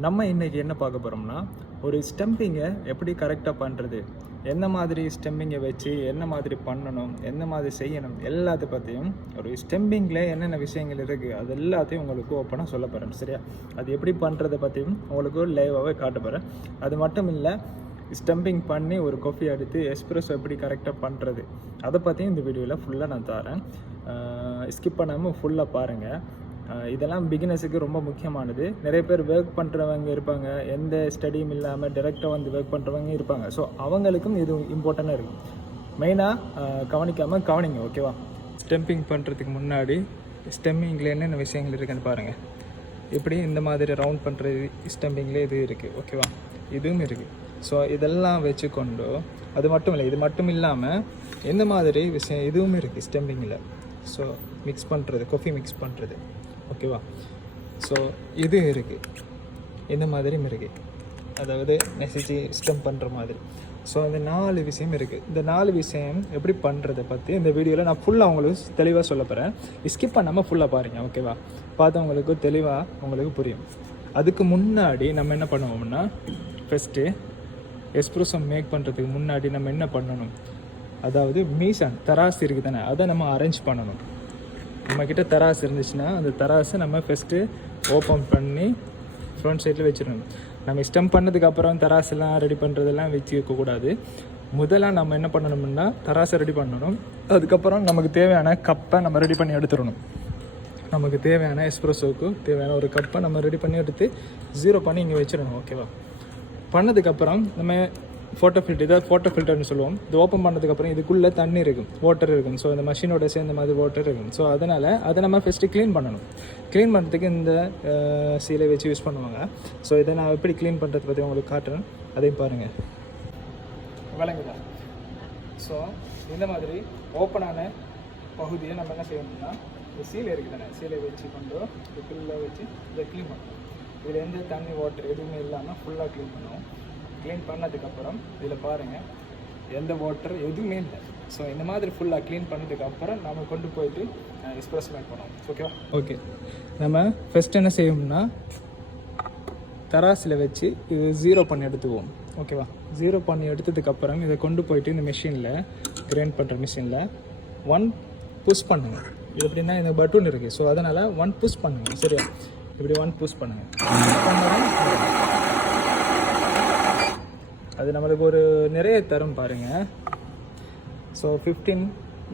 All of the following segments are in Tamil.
நம்ம இன்றைக்கி என்ன பார்க்க போகிறோம்னா ஒரு ஸ்டெம்பிங்கை எப்படி கரெக்டாக பண்ணுறது என்ன மாதிரி ஸ்டெம்பிங்கை வச்சு என்ன மாதிரி பண்ணணும் என்ன மாதிரி செய்யணும் எல்லாத்த பற்றியும் ஒரு ஸ்டெம்பிங்கில் என்னென்ன விஷயங்கள் இருக்குது அது எல்லாத்தையும் உங்களுக்கு ஓப்பனாக சொல்ல போகிறேன் சரியா? அது எப்படி பண்ணுறதை பற்றியும் உங்களுக்கு லைவாகவே காட்ட போகிறேன் அது மட்டும் இல்லை ஸ்டம்பிங் பண்ணி ஒரு காஃபி எடுத்து எஸ்ப்ரெஸோ எப்படி கரெக்டாக பண்ணுறது அதை பற்றியும் இந்த வீடியோவில் ஃபுல்லாக நான் தரேன் ஸ்கிப் பண்ணாமல் ஃபுல்லாக பாருங்கள் இதெல்லாம் பிகினர்ஸுக்கு ரொம்ப முக்கியமானது. நிறைய பேர் ஒர்க் பண்ணுறவங்க இருப்பாங்க. எந்த ஸ்டடியும் இல்லாமல் டேரெக்டாக வந்து ஒர்க் பண்ணுறவங்க இருப்பாங்க. ஸோ அவங்களுக்கும் இது இம்பார்ட்டண்ட்டாக இருக்கும் மெயினாக கவனிக்காமல் கவனிங்க ஓகேவா ஸ்டெம்பிங் பண்ணுறதுக்கு முன்னாடி ஸ்டெம்மிங்கில் என்னென்ன விஷயங்கள் இருக்குன்னு பாருங்கள் இப்படி இந்த மாதிரி ரவுண்ட் பண்ணுறது ஸ்டம்பிங்கில் இது இருக்குது ஓகேவா இதுவும் இருக்குது ஸோ இதெல்லாம் வச்சுக்கொண்டு அது மட்டும் இல்லை இது மட்டும் இல்லாமல் எந்த மாதிரி விஷயம் இதுவும் இருக்குது ஸ்டெம்பிங்கில் ஸோ மிக்ஸ் பண்ணுறது காஃபி மிக்ஸ் பண்ணுறது ஓகேவா ஸோ இது இருக்குது இந்த மாதிரியும் இருக்குது அதாவது மெசேஜ் சிஸ்டம் பண்ணுற மாதிரி. ஸோ இந்த நாலு விஷயம் இருக்குது இந்த நாலு விஷயம் எப்படி பண்ணுறதை பற்றி இந்த வீடியோவில் நான் ஃபுல்லாக உங்களுக்கு தெளிவாக சொல்ல போகிறேன் ஸ்கிப் பண்ணாமல் ஃபுல்லாக பாருங்கள் ஓகேவா பார்த்தவங்களுக்கு தெளிவாக உங்களுக்கு புரியும். அதுக்கு முன்னாடி நம்ம என்ன பண்ணுவோம்னா ஃபஸ்ட்டு எஸ்ப்ரெஸோ மேக் பண்ணுறதுக்கு முன்னாடி நம்ம என்ன பண்ணணும்? அதாவது மீசான் தராசு இருக்குது தானே அதை நம்ம அரேஞ்ச் பண்ணணும். நம்மக்கிட்ட தராசு இருந்துச்சுன்னா அந்த தராசை நம்ம ஃபஸ்ட்டு ஓப்பன் பண்ணி ஃப்ரண்ட் சைடில் வச்சிடணும். நம்ம ஸ்டெம் பண்ணதுக்கப்புறம் தராசெல்லாம் ரெடி பண்ணுறதெல்லாம் வச்சு வைக்கக்கூடாது. முதலாக நம்ம என்ன பண்ணணும்னா தராசை ரெடி பண்ணணும். அதுக்கப்புறம் நமக்கு தேவையான கப்பை நம்ம ரெடி பண்ணி எடுத்துடணும். நமக்கு தேவையான எஸ்ப்ரெஸோக்கு தேவையான ஒரு கப்பை நம்ம ரெடி பண்ணி எடுத்து ஜீரோ பண்ணி இங்கே வச்சிடணும் ஓகேவா பண்ணதுக்கப்புறம் நம்ம ஃபோட்டோ ஃபில்டர் இதை ஃபோட்டோ ஃபில்டர்னு சொல்லுவோம். இது ஓப்பன் பண்ணதுக்கப்புறம் இதுக்குள்ளே தண்ணி இருக்கும் வாட்டர் இருக்கும். ஸோ இந்த மஷினோட சேர்ந்த மாதிரி வாட்டர் இருக்கும். ஸோ அதனால் அதை நம்ம ஃபஸ்ட்டு க்ளீன் பண்ணணும். க்ளீன் பண்ணுறதுக்கு இந்த சீலை வச்சு யூஸ் பண்ணுவாங்க. ஸோ இதை நான் எப்படி க்ளீன் பண்ணுறது பற்றி உங்களுக்கு காட்டுறேன். அதையும் பாருங்கள் விளங்குதா? ஸோ இந்த மாதிரி ஓப்பனான பகுதியை நம்ம என்ன செய்யணும்னா இந்த சீலை இருக்குது தானே சீலை வச்சு கொண்டு இதுக்குள்ளே வச்சு இதை க்ளீன் பண்ணணும். இதில் எந்த தண்ணி வாட்டர் எதுவுமே இல்லாமல் ஃபுல்லாக க்ளீன் பண்ணுவோம். க்ளீன் பண்ணதுக்கப்புறம் இதில் பாருங்கள் எந்த வாட்டர் எதுவுமே இல்லை. ஸோ இந்த மாதிரி ஃபுல்லாக க்ளீன் பண்ணதுக்கப்புறம் நம்ம கொண்டு போயிட்டு எக்ஸ்பிரஸ்மெண்ட் பண்ணுவோம் ஓகேவா ஓகே நம்ம ஃபஸ்ட் என்ன செய்யணும்னா தராசில் வச்சு இது ஜீரோ பண்ணி எடுத்துக்குவோம். ஓகேவா ஜீரோ பண்ணி எடுத்ததுக்கப்புறம் இதை கொண்டு போயிட்டு இந்த மிஷினில் கிரைண்ட் பண்ணுற மிஷினில் ஒன் புஷ் பண்ணுங்கள் இது எப்படின்னா இந்த பட்டூன் இருக்குது ஸோ அதனால் ஒன் புஷ் பண்ணுங்கள் சரியா? இப்படி ஒன் புஷ் பண்ணுங்கள் அது நம்மளுக்கு ஒரு நிறைய தரும் பாருங்கள் so fifteen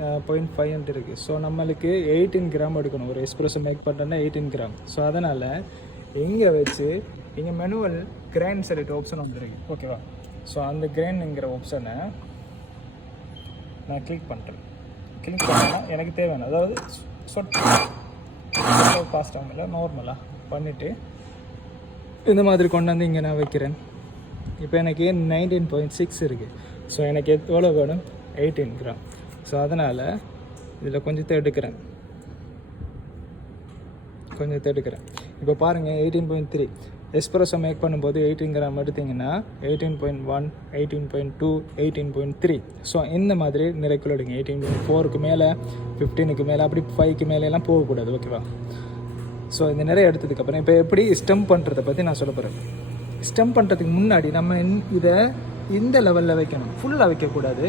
uh, point five இருக்குது ஸோ நம்மளுக்கு எயிட்டீன் கிராம் எடுக்கணும். ஒரு எஸ்ப்ரெஸோ மேக் பண்ணுறோன்னா எயிட்டீன் கிராம் ஸோ அதனால் இங்கே வச்சு இங்கே மெனுவல் கிரைன் சொல்லிட்டு ஆப்ஷன் வந்துருக்கு ஓகேவா ஸோ அந்த கிரைன்ங்கிற ஆப்ஷனை நான் கிளிக் பண்ணுறேன் கிளிக் பண்ணால் எனக்கு தேவையான அதாவது சொட் ஃபாஸ்ட்டாக இல்லை நார்மலாக பண்ணிவிட்டு இந்த மாதிரி கொண்டாந்து இங்கே நான் வைக்கிறேன். இப்போ எனக்கு நைன்டீன் பாயிண்ட் சிக்ஸ் இருக்குது ஸோ எனக்கு எவ்வளோ வேணும்? Eighteen gram. ஸோ அதனால் இதில் கொஞ்சத்தை எடுக்கிறேன். கொஞ்சத்தை எடுக்கிறேன். இப்போ பாருங்கள் eighteen point three. Espresso make பண்ணும்போது எயிட்டீன் கிராம் எடுத்திங்கன்னா eighteen point one eighteen point two eighteen point three. So இந்த மாதிரி நிறைய எடுங்க. எயிட்டீன் பாயிண்ட் ஃபோருக்கு மேலே ஃபிஃப்டீனுக்கு மேலே அப்படி ஃபைவ்க்கு மேலேலாம் போகக்கூடாது ஓகேவா ஸோ இந்த நிறைய எடுத்ததுக்கப்புறம் இப்போ எப்படி ஸ்டெம் பண்ணுறதை பற்றி நான் சொல்ல போகிறேன் ஸ்டெம் பண்ணுறதுக்கு முன்னாடி நம்ம இதை இந்த லெவலில் வைக்கணும். ஃபுல்லாக வைக்கக்கூடாது.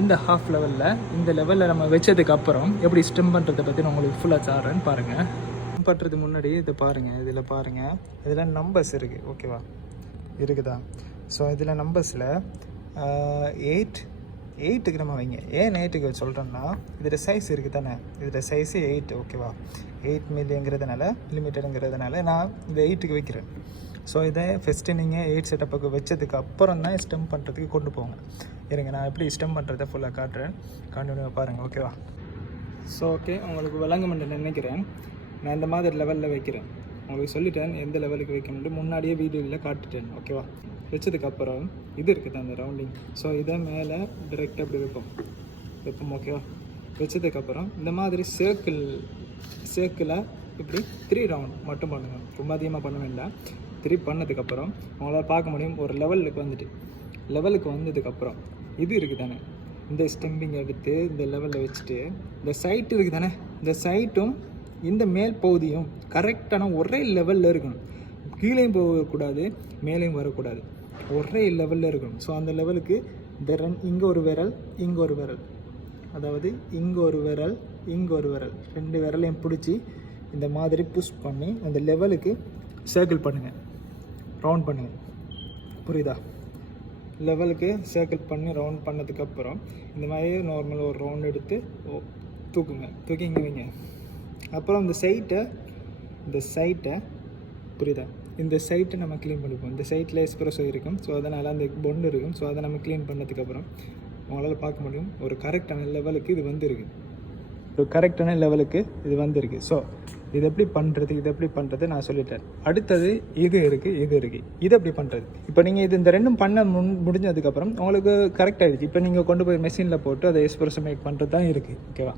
இந்த ஹாஃப் லெவலில் இந்த லெவலில் நம்ம வச்சதுக்கு அப்புறம் எப்படி ஸ்டெம் பண்ணுறதை பற்றி நான் உங்களுக்கு ஃபுல்லாக சாடுறேன்னு பாருங்கள் பண்ணுறதுக்கு முன்னாடி இதை பாருங்கள் இதில் பாருங்கள் இதில் நம்பர்ஸ் இருக்குது ஓகேவா இருக்குதா? ஸோ இதில் நம்பர்ஸில் எயிட் எயிட்டுக்கு நம்ம வைங்க. ஏன் எயிட்டுக்கு சொல்கிறோன்னா இதோட சைஸ் இருக்குது தானே. இதோட சைஸு எயிட் ஓகேவா எயிட் மில்லிங்கிறதுனால மில்லிமீட்டருங்கிறதுனால நான் இந்த எயிட்டுக்கு வைக்கிறேன். ஸோ இதை ஃபஸ்ட்டு நீங்கள் எயிட் செட்டப்புக்கு வச்சதுக்கு அப்புறம் தான் ஸ்டெம் பண்ணுறதுக்கு கொண்டு போங்க. இருங்க நான் எப்படி ஸ்டெம் பண்ணுறதை ஃபுல்லாக காட்டுறேன். கண்டினியூ பாருங்கள் ஓகேவா ஸோ ஓகே உங்களுக்கு விளங்குமென்று நினைக்கிறேன். நான் இந்த மாதிரி லெவலில் வைக்கிறேன். உங்களுக்கு சொல்லிட்டேன் எந்த லெவலுக்கு வைக்கணும்னு முன்னாடியே வீடியோவில் காட்டுட்டேன் ஓகேவா வச்சதுக்கப்புறம் இது இருக்குது அந்த ரவுண்டிங் ஸோ இதை மேலே டிரெக்டாக அப்படி வைப்போம். வைப்போம் ஓகேவா வச்சதுக்கப்புறம் இந்த மாதிரி சேர்க்கிள் சேர்க்கில் இப்படி த்ரீ ரவுண்ட் மட்டும் பண்ணுங்கள் ரொம்ப அதிகமாக பண்ண வேண்டாம். த்ரீ பண்ணதுக்கப்புறம் உங்களால் பார்க்க முடியும். ஒரு லெவலுக்கு வந்துட்டு. லெவலுக்கு வந்ததுக்கப்புறம் இது இருக்குது தானே இந்த ஸ்டம்பிங் எடுத்து இந்த லெவலில் வச்சுட்டு இந்த சைட் இருக்குது தானே இந்த சைட்டும் இந்த மேல் பகுதியும் கரெக்டான ஒரே லெவலில் இருக்கணும். கீழேயும் போகக்கூடாது மேலேயும் வரக்கூடாது. ஒரே லெவலில் இருக்கணும். ஸோ அந்த லெவலுக்கு இந்த ரெண் இங்கே ஒரு விரல் இங்கே ஒரு விரல். அதாவது இங்கே ஒரு விரல் இங்கே ஒரு விரல். ரெண்டு விரலையும் பிடிச்சி இந்த மாதிரி புஷ் பண்ணி அந்த லெவலுக்கு சர்க்கிள் பண்ணுங்கள் ரவுண்ட் பண்ணுங்கள் புரியுதா? லெவலுக்கு சர்க்கிள் பண்ணி ரவுண்ட் பண்ணதுக்கப்புறம் இந்த மாதிரி நார்மல் ஒரு ரவுண்ட் எடுத்து ஓ- தூக்குங்க. தூக்கிங்க வைங்க. அப்புறம் இந்த சைட்டை இந்த சைட்டை புரியுதா? இந்த சைட்டை நம்ம க்ளீன் பண்ணிப்போம். இந்த சைட்டில் எஸ்பிரஸோ இருக்கும். ஸோ அதனால் அந்த பொண்டு இருக்கும். ஸோ அதை நம்ம க்ளீன் பண்ணதுக்கப்புறம் உங்களால் பார்க்க முடியும். ஒரு கரெக்டான லெவலுக்கு இது வந்துருக்கு. ஒரு கரெக்டான லெவலுக்கு இது வந்திருக்கு. ஸோ இது எப்படி பண்ணுறது இது எப்படி பண்ணுறது நான் சொல்லிட்டேன். அடுத்தது இது இருக்குது இது இருக்குது இது எப்படி பண்ணுறது இப்போ நீங்கள் இது இந்த ரெண்டும் பண்ண முன் முடிஞ்சதுக்கப்புறம் உங்களுக்கு கரெக்ட் ஆகிடுச்சு இப்போ நீங்கள் கொண்டு போய் மெஷினில் போட்டு அதை எஸ்பிரஸோ மேக் பண்ணுறது தான் இருக்குது ஓகேவா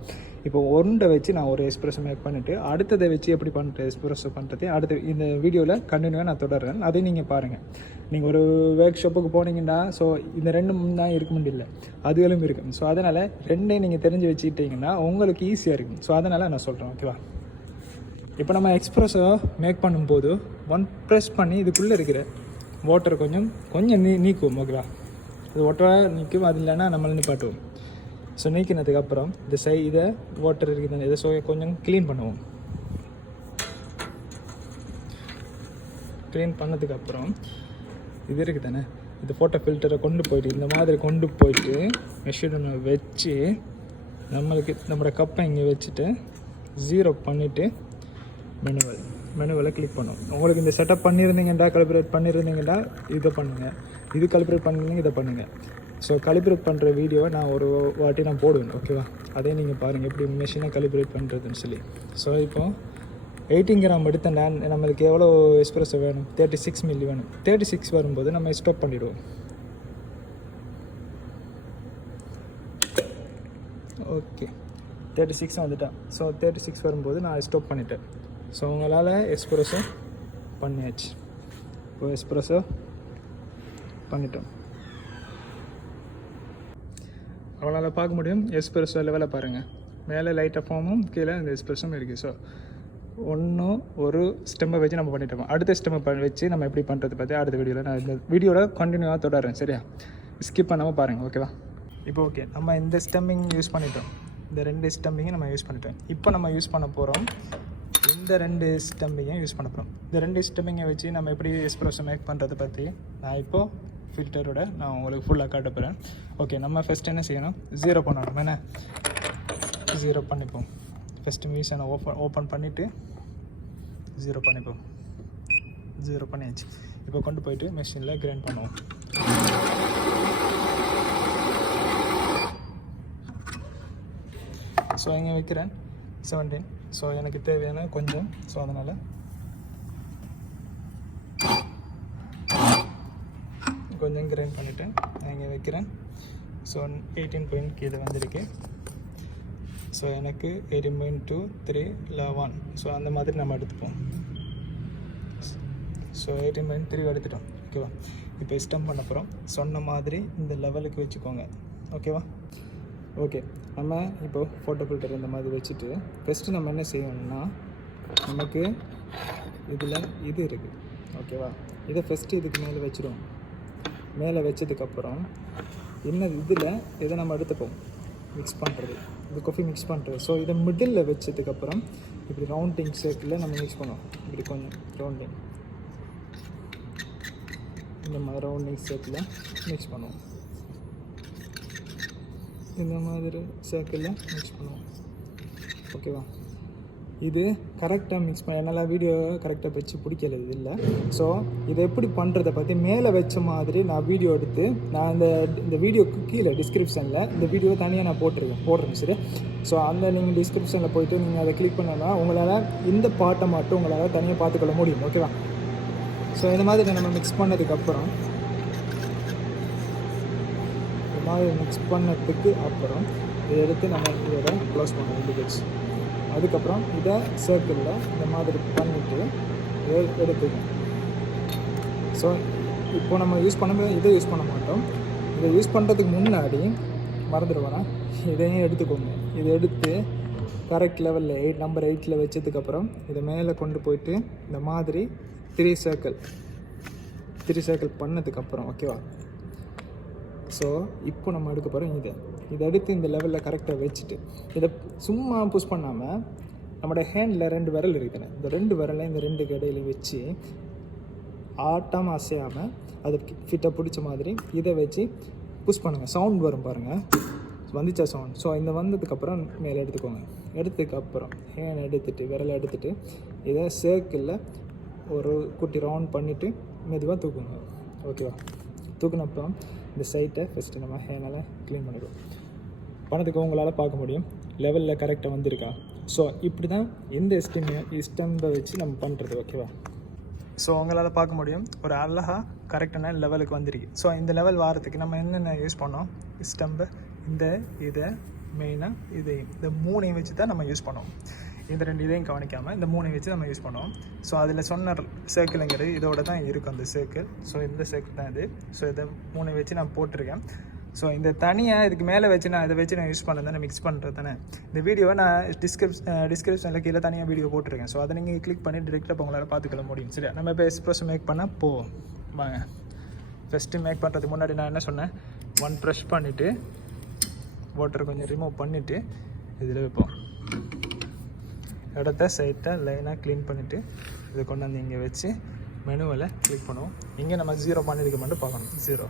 இப்போ ஒன்றை வச்சு நான் ஒரு எஸ்ப்ரெஸோ மேக் பண்ணிவிட்டு அடுத்ததை வச்சு எப்படி பண்ணுறது எஸ்ப்ரெஸோ பண்ணுறது அடுத்த இந்த வீடியோவில் கண்டினியூவாக நான் தொடர்றேன். அதையும் நீங்கள் பாருங்கள் நீங்கள் ஒரு ஒர்க் ஷாப்புக்கு போனீங்கன்னா ஸோ இந்த ரெண்டும் தான் இருக்க முடியல. அதுகளும் இருக்கும் ஸோ அதனால் ரெண்டையும் நீங்கள் தெரிஞ்சு வச்சுக்கிட்டீங்கன்னா உங்களுக்கு ஈஸியாக இருக்கும். ஸோ அதனால் நான் சொல்கிறேன் ஓகேவா இப்போ நம்ம எக்ஸ்ப்ரெஸை மேக் பண்ணும்போது ஒன் ப்ரெஸ் பண்ணி இதுக்குள்ளே இருக்கிற வாட்டர் கொஞ்சம் கொஞ்சம் நீ நீக்குவோம் ஓகேவா இது வாட்டராக நிற்கும் அது இல்லைன்னா நம்மளை நிப்பாட்டுவோம். ஸோ நீக்கினதுக்கப்புறம் இந்த சை இதை வாட்டர் இருக்குது இதை சோ கொஞ்சம் க்ளீன் பண்ணுவோம். க்ளீன் பண்ணதுக்கப்புறம் இது இருக்குது தானே? இந்த ஃபோட்டோ ஃபில்டரை கொண்டு போயிட்டு இந்த மாதிரி கொண்டு போயிட்டு மெஷினை வச்சு நம்மளுக்கு நம்மளோட கப்பை இங்கே வச்சுட்டு ஜீரோ பண்ணிவிட்டு மெனுவல் மெனுவலை கிளிக் பண்ணும். உங்களுக்கு இந்த செட்டப் பண்ணியிருந்தீங்கடா கலிப்ரேட் பண்ணியிருந்தீங்கடா இதை பண்ணுங்கள் இது கலிப்ரேட் பண்ணிருந்தீங்க இதை பண்ணுங்கள் ஸோ கலிப்ரேட் பண்ணுற வீடியோவை நான் ஒரு வாட்டி நான் போடுவேன் ஓகேவா அதே நீங்கள் பாருங்கள் எப்படி மிஷினை கலிப்ரேட் பண்ணுறதுன்னு சொல்லி. ஸோ இப்போ எயிட்டிங் கிராம் எடுத்தேன்டா நம்மளுக்கு எவ்வளோ எக்ஸ்பிரஸ் வேணும்? தேர்ட்டி சிக்ஸ் மில்லி வேணும். தேர்ட்டி சிக்ஸ் வரும்போது நம்ம ஸ்டாப் பண்ணிவிடுவோம் ஓகே தேர்ட்டி சிக்ஸ் வந்துட்டேன். ஸோ தேர்ட்டி சிக்ஸ் வரும்போது நான் ஸ்டாப் பண்ணிட்டேன். ஸோ உங்களால் எக்ஸ்ப்ரெஸோ பண்ணியாச்சு. இப்போ எக்ஸ்ப்ரெஸோ பண்ணிட்டோம். அவளால் பார்க்க முடியும். எஸ்பிரஸோ லெவலில் பாருங்கள் மேலே லைட்டாக ஃபார்மும் கீழே இந்த எஸ்பிரஸும் இருக்குது ஸோ ஒன்றும் ஒரு ஸ்டெம்பை வச்சு நம்ம பண்ணிட்டோம். அடுத்த ஸ்டெம்பை பண்ண வச்சு நம்ம எப்படி பண்ணுறது பற்றி அடுத்த வீடியோவில் நான் இந்த வீடியோவில் கண்டினியூவாக தொடர்றேன். சரியா? ஸ்கிப் பண்ணாமல் பாருங்கள் ஓகேவா இப்போ ஓகே நம்ம இந்த ஸ்டெம்மிங் யூஸ் பண்ணிட்டோம். இந்த ரெண்டு ஸ்டெம்மிங்கும் நம்ம யூஸ் பண்ணிட்டோம். இப்போ நம்ம யூஸ் பண்ண போகிறோம் இந்த ரெண்டு ஸ்டம்பிங்கையும் யூஸ் பண்ண போகிறோம் இந்த ரெண்டு ஸ்டம்பிங்கை வச்சு நம்ம எப்படி எஸ்ப்ரெஸோ மேக் பண்ணுறதை பற்றி நான் இப்போது ஃபில்டரோட நான் உங்களுக்கு ஃபுல்லாக காட்ட போகிறேன் ஓகே நம்ம ஃபஸ்ட் என்ன செய்யணும்? ஜீரோ பண்ணணும். என்ன? ஜீரோ பண்ணிப்போம். ஃபஸ்ட்டு மியூசியனை ஓப்பன் ஓப்பன் பண்ணிவிட்டு ஜீரோ பண்ணிப்போம். ஜீரோ பண்ணியாச்சு. இப்போ கொண்டு போயிட்டு மிஷினில் கிரைண்ட் பண்ணுவோம். ஸோ இங்கே வைக்கிறேன். செவன்டீன் ஸோ எனக்கு தேவையான கொஞ்சம். ஸோ அதனால். கொஞ்சம் கிரைண்ட் பண்ணிவிட்டேன் நான் இங்கே வைக்கிறேன். ஸோ எயிட்டீன் பாயிண்ட் கீழே வந்திருக்கு. ஸோ எனக்கு eighteen point two three eleven so அந்த மாதிரி நம்ம எடுத்துப்போம். ஸோ எயிட்டீன் பாயிண்ட் த்ரீ எடுத்துட்டோம். ஓகேவா இப்போ ஸ்டம் பண்ண போகிறோம் சொன்ன மாதிரி இந்த லெவலுக்கு வச்சுக்கோங்க. ஓகேவா ஓகே நம்ம இப்போ ஃபோட்டோ ஃபில்டர் இந்த மாதிரி வச்சுட்டு ஃபஸ்ட்டு நம்ம என்ன செய்யணும்னா நமக்கு இதில் இது இருக்குது ஓகேவா இதை ஃபஸ்ட்டு இதுக்கு மேலே வச்சிடுவோம் மேலே வச்சதுக்கப்புறம் என்ன இதில் இதை நம்ம எடுத்துப்போம் மிக்ஸ் பண்ணுறது இது காஃபி மிக்ஸ் பண்ணுறது ஸோ இதை மிடில் வச்சதுக்கப்புறம் இப்படி ரவுண்டிங் ஷேப்பில் நம்ம மிக்ஸ் பண்ணுவோம். இப்படி கொஞ்சம் ரவுண்டிங் இந்த மாதிரி ரவுண்டிங் ஷேப்பில் மிக்ஸ் பண்ணுவோம். இந்த மாதிரி சர்க்கிளில் மிக்ஸ் பண்ணுவோம். ஓகேவா இது கரெக்டாக மிக்ஸ் பண்ண என்னால் வீடியோ கரெக்டாக வச்சு பிடிக்கல இது இல்லை. ஸோ இதை எப்படி பண்ணுறதை பற்றி மேலே வச்ச மாதிரி நான் வீடியோ எடுத்து நான் இந்த இந்த வீடியோக்கு கீழே டிஸ்கிரிப்ஷனில் இந்த வீடியோ தனியாக நான் போட்டிருக்கேன் போடுறேன் சரி ஸோ அந்த நீங்கள் டிஸ்கிரிப்ஷனில் போயிட்டு நீங்கள் அதை கிளிக் பண்ணனா உங்களால் இந்த பாட்டை மட்டும் உங்களால் தனியாக பார்த்துக்கொள்ள முடியும். ஓகேவா ஸோ இந்த மாதிரி நம்ம மிக்ஸ் பண்ணதுக்கப்புறம் இந்த மாதிரி மிக்ஸ் பண்ணதுக்கு அப்புறம் இதை எடுத்து நம்ம இதோட க்ளோஸ் பண்ணுவோம் இண்டிகேட்ஸ் அதுக்கப்புறம் இதை சர்க்கிளில் இந்த மாதிரி பண்ணிவிட்டு இதை எடுத்துக்கணும் ஸோ இப்போ நம்ம யூஸ் பண்ணும்போது இதை யூஸ் பண்ண மாட்டோம். இதை யூஸ் பண்ணுறதுக்கு முன்னாடி மறந்துடுவேனா இதையும் எடுத்துக்கோங்க. இதை எடுத்து கரெக்ட் லெவலில் எயிட் நம்பர் எயிட்டில் வச்சதுக்கப்புறம் இதை மேலே கொண்டு போயிட்டு இந்த மாதிரி த்ரீ சர்க்கிள் த்ரீ சர்க்கிள் பண்ணதுக்கப்புறம் ஓகேவா ஸோ இப்போ நம்ம எடுக்க போகிறோம் இதை. இதை எடுத்து இந்த லெவலில் கரெக்டாக வச்சுட்டு இதை சும்மா புஷ் பண்ணாமல் நம்மளோட ஹேண்டில் ரெண்டு விரல் இருக்குதுண்ணே இந்த ரெண்டு விரலை இந்த ரெண்டு கடையில் வச்சு ஆட்டாமல் அசையாமல் அது ஃபிட்டாக பிடிச்ச மாதிரி இதை வச்சு புஷ் பண்ணுங்கள் சவுண்ட் வரும் பாருங்கள் வந்துச்சா சவுண்ட் ஸோ இந்த வந்ததுக்கப்புறம் மேலே எடுத்துக்கோங்க. எடுத்ததுக்கப்புறம் ஹேண்ட் எடுத்துகிட்டு விரலை எடுத்துகிட்டு இதை சேர்க்கிளில் ஒரு குட்டி ரவுண்ட் பண்ணிவிட்டு மெதுவாக தூக்குங்க. ஓகேவா தூக்குனப்போ இந்த சைட்டை ஃபஸ்ட்டு நம்ம ஹேனால் க்ளீன் பண்ணிடுவோம். பணத்துக்கு உங்களால் பார்க்க முடியும். லெவலில் கரெக்டாக வந்திருக்கா? ஸோ இப்படி தான் எந்த ஸ்டெம் ஸ்டெம்பை வச்சு நம்ம பண்ணுறது ஓகேவா ஸோ உங்களால் பார்க்க முடியும். ஒரு அழகாக கரெக்டான லெவலுக்கு வந்திருக்கு. ஸோ இந்த லெவல் வாரத்துக்கு நம்ம என்னென்ன யூஸ் பண்ணோம்? ஸ்டம்பை இந்த இதை மெயினாக இதையும். இந்த மூணையும் வச்சு தான் நம்ம யூஸ் பண்ணோம். இந்த ரெண்டு இதையும் கவனிக்காமல் இந்த மூணையும் வச்சு நம்ம யூஸ் பண்ணுவோம். ஸோ அதில் சொன்ன சர்க்கிளுங்கிறது இதோட தான் இருக்கும் அந்த சர்க்கிள் ஸோ இந்த சர்க்கிள் தான் இது. ஸோ இதை மூணு வச்சு நான் போட்டிருக்கேன். ஸோ இந்த தனியாக இதுக்கு மேலே வச்சு நான் இதை வச்சு நான் யூஸ் பண்ணது தானே மிக்ஸ் பண்ணுறது தானே. இந்த வீடியோவை நான் டிஸ்கிரிப் டிஸ்கிரிப்ஷனில் கீழே தனியாக வீடியோ போட்டிருக்கேன். ஸோ அதை நீங்கள் கிளிக் பண்ணி டிரெக்டாக உங்களால் பார்த்துக்கல முடியும். சரியா? நம்ம இப்போ எக்ஸ்ப்ரெஸ் மேக் பண்ணால் போவோம் வாங்க. ஃபஸ்ட்டு மேக் பண்ணுறதுக்கு முன்னாடி நான் என்ன சொன்னேன்? ஒன் ப்ரெஷ் பண்ணிவிட்டு வாட்டர் கொஞ்சம் ரிமூவ் பண்ணிவிட்டு இதில் வைப்போம். இடத்த சைட்டை லைனாக க்ளீன் பண்ணிவிட்டு இதை கொண்டாந்து இங்கே வச்சு மெனுவில் கிளிக் பண்ணுவோம். இங்கே நம்ம ஜீரோ பண்ணியிருக்க மட்டும் பார்க்கணும். ஜீரோ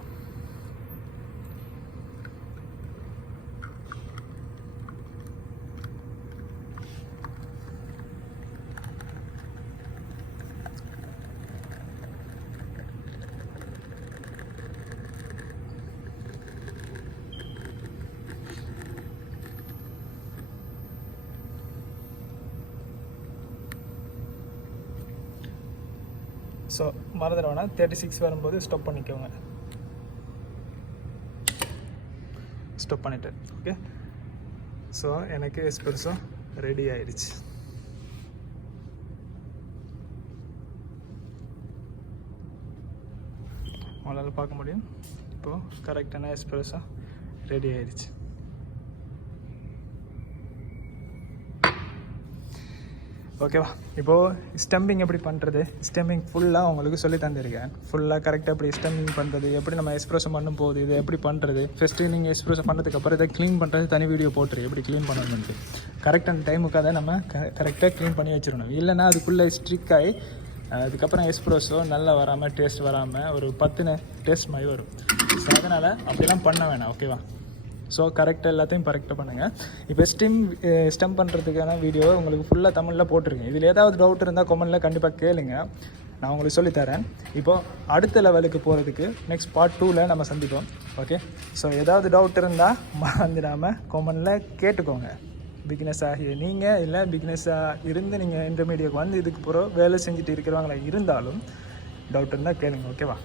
ஸோ மறந்துட வேணாம் தேர்ட்டி சிக்ஸ் வரும்போது ஸ்டாப் பண்ணிக்கோங்க. ஸ்டாப் பண்ணிட்டேன் ஓகே ஸோ எனக்கு எஸ்பிரஸோ ரெடி ஆயிடுச்சு. உங்களால் பார்க்க முடியும். இப்போது கரெக்டான எஸ்பிரஸோ ரெடி ஆயிடுச்சு. ஓகேவா? இப்போது ஸ்டம்பிங் எப்படி பண்ணுறது ஸ்டம்பிங் ஃபுல்லாக உங்களுக்கு சொல்லி தந்திருக்கேன். ஃபுல்லாக கரெக்டாக எப்படி ஸ்டம்பிங் பண்ணுறது எப்படி நம்ம எக்ஸ்ப்ரெஷன் பண்ணும் போது இது எப்படி பண்ணுறது ஃபஸ்ட்டு நீங்கள் எக்ஸ்ப்ரெஷன் பண்ணதுக்கப்புறம் இதை க்ளீன் பண்ணுறது தனி வீடியோ போட்டுரு. எப்படி க்ளீன் பண்ணணும்னு கரெக்டான டைமுக்கு தான் நம்ம கரெக்டாக க்ளீன் பண்ணி வச்சிடணும். இல்லைன்னா அதுக்குள்ளே ஸ்ட்ரிக் ஆகி அதுக்கப்புறம் எஸ்ப்ரோஸோ நல்லா வராமல் டேஸ்ட் வராமல் ஒரு பத்துன டேஸ்ட் மாதிரி வரும். ஸோ அதனால் அப்படிலாம் பண்ண வேணாம். ஓகேவா? ஸோ கரெக்டாக எல்லாத்தையும் கரெக்டாக பண்ணுங்கள் இப்போ ஸ்டிம் ஸ்டெம் பண்ணுறதுக்கான வீடியோ உங்களுக்கு ஃபுல்லாக தமிழில் போட்டிருக்கேன். இதில் ஏதாவது டவுட் இருந்தால் கொமெண்டில் கண்டிப்பாக கேளுங்க. நான் உங்களுக்கு சொல்லித்தரேன் இப்போது அடுத்த லெவலுக்கு போகிறதுக்கு நெக்ஸ்ட் பார்ட் டூவில் நம்ம சந்திப்போம். ஓகே ஸோ ஏதாவது டவுட் இருந்தால் மறந்துடாமல் கொமெண்டில் கேட்டுக்கோங்க. பிக்னஸ் ஆகிய நீங்கள் இல்லை பிக்னஸாக இருந்து நீங்கள் இன்டர்மீடியட் வந்து இதுக்கு பிறகு வேலை செஞ்சுட்டு இருக்கிறவங்களா இருந்தாலும் டவுட் இருந்தால் கேளுங்க. ஓகேவா